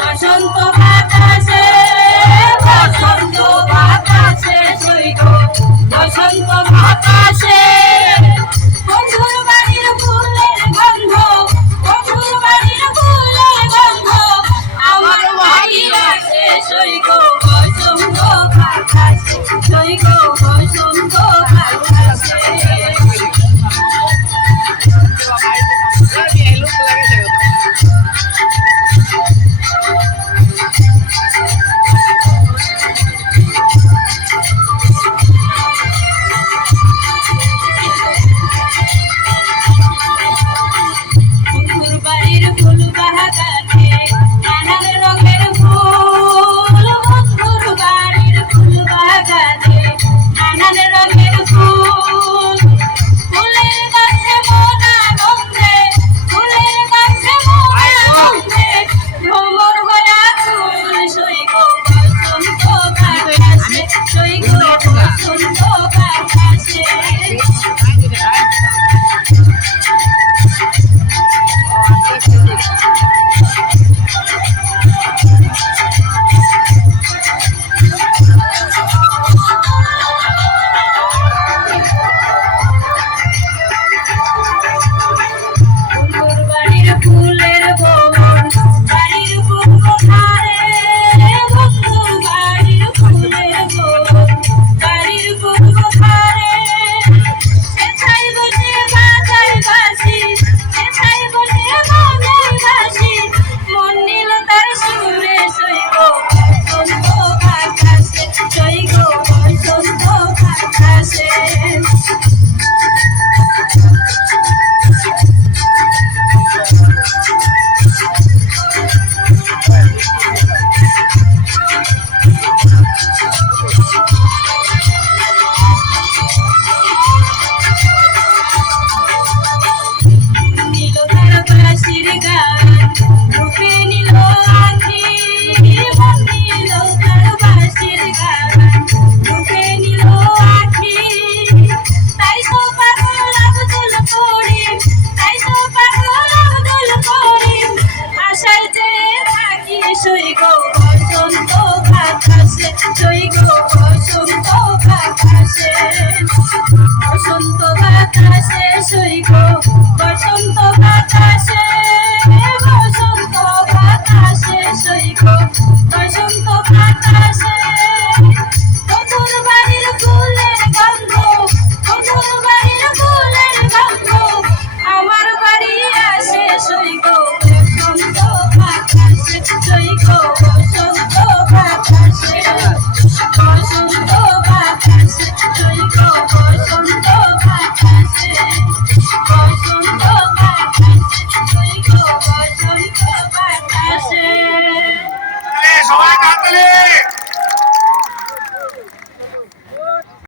বসন্ত বাতাসে বসন্ত বাতাসে সইব বসন্ত বাতাসে বন্ধুর বাড়ির ফুলের গন্ধ বন্ধুর বাড়ির ফুলের গন্ধ আমার ভাই আসে সইব বসন্ত বাতাসে সইব বসন্ত বাতাসে বসন্ত বাতাসে সইব বসন্ত বাতাসে বসন্ত বাতাসে সইব বসন্ত বাতাসে বন্ধুর বাড়ির ফুলের গন্ধ বন্ধুর বাড়ির ফুলের গন্ধ আমার বাড়ি আসে সইব বসন্ত বাতাসে সইব